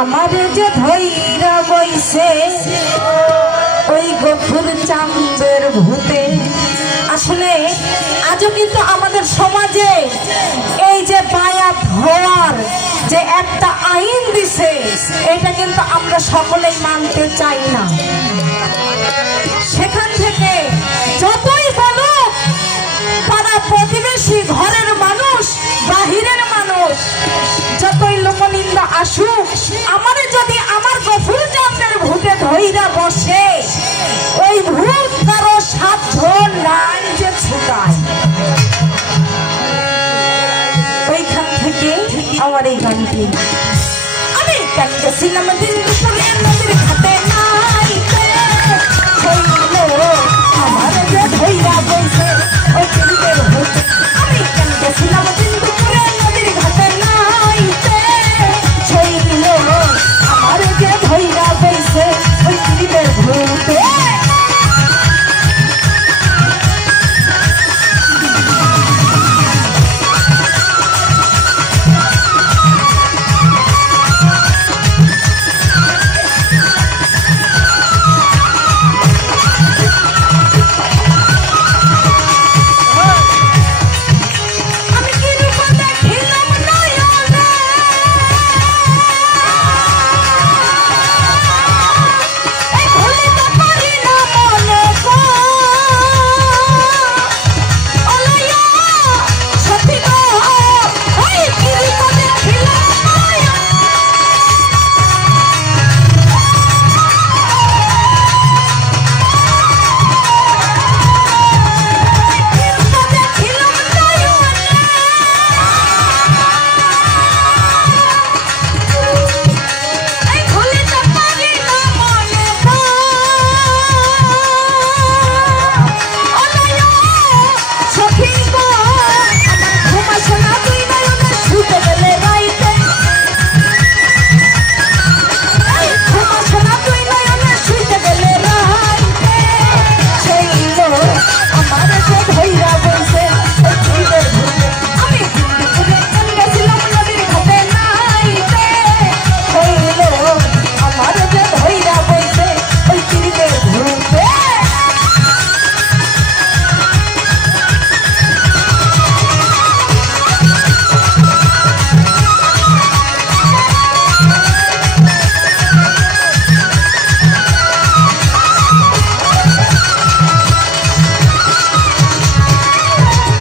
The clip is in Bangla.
আমারে যে ধৈরা বইছে ওই গফুর চাঁদের ভূতে। আসলে আজও কিন্তু আমাদের সমাজে এই যে বায়াত হওয়ার যে একটা আইন দিছে এটা কিন্তু আমরা সকলেই মানতে চাই না। সেখান থেকে যতই বলুক পাড়া প্রতিবেশী, ঘরের মানুষ, বাহিরের মানুষ, যতই লোকনিন্দা আসুক, আমারে যদি আমার গফুর চাঁদের ভূতে ধইরা বসে, ওই ভূত কারো সাধ্য নাই যে ছুটায়। ওইখান থেকে আমার এই গানটি আমি কান্দেছিলাম দিন দুপুরে নদীর ঘাটে নাই হইল আমার যে ধইরা বসে